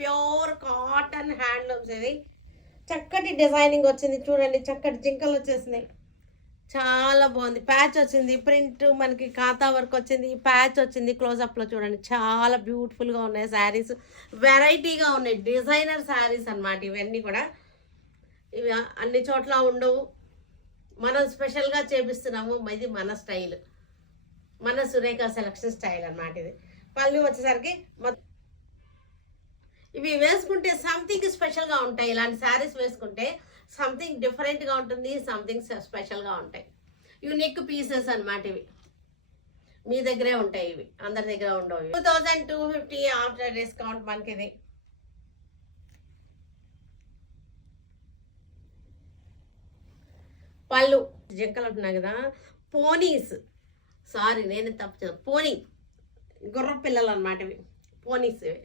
Pure cotton handlooms ఇవి. చక్కటి designing వచ్చింది చూడండి, చక్కటి జింకలు వచ్చేసినాయి, చాలా బాగుంది. ప్యాచ్ వచ్చింది, ప్రింట్ మనకి ఖాతా వర్క్ వచ్చింది, ప్యాచ్ వచ్చింది. క్లోజప్లో చూడండి, చాలా బ్యూటిఫుల్గా ఉన్నాయి శారీస్, వెరైటీగా ఉన్నాయి, డిజైనర్ శారీస్ అన్నమాట ఇవన్నీ కూడా. ఇవి అన్ని చోట్ల ఉండవు, మనం స్పెషల్గా చేపిస్తున్నాము. ఇది మన స్టైల్, మన సురేఖ సెలక్షన్ స్టైల్ అన్నమాట. ఇది పళ్ళు వచ్చేసరికి ఇవి వేసుకుంటే సంథింగ్ స్పెషల్గా ఉంటాయి. ఇలాంటి శారీస్ వేసుకుంటే సంథింగ్ డిఫరెంట్గా ఉంటుంది, సంథింగ్ స్పెషల్గా ఉంటాయి. యూనిక్ పీసెస్ అన్నమాట ఇవి. మీ దగ్గరే ఉంటాయి, ఇవి అందరి దగ్గర ఉండవు. 2250 ఆఫ్టర్ డిస్కౌంట్ మనకి ఇది. పళ్ళు జింకలు అంటున్నా కదా, పోనీస్, సారీ నేను తప్పు, పోనీ గుర్ర పిల్లలు అన్నమాట ఇవి, పోనీస్ ఇవి.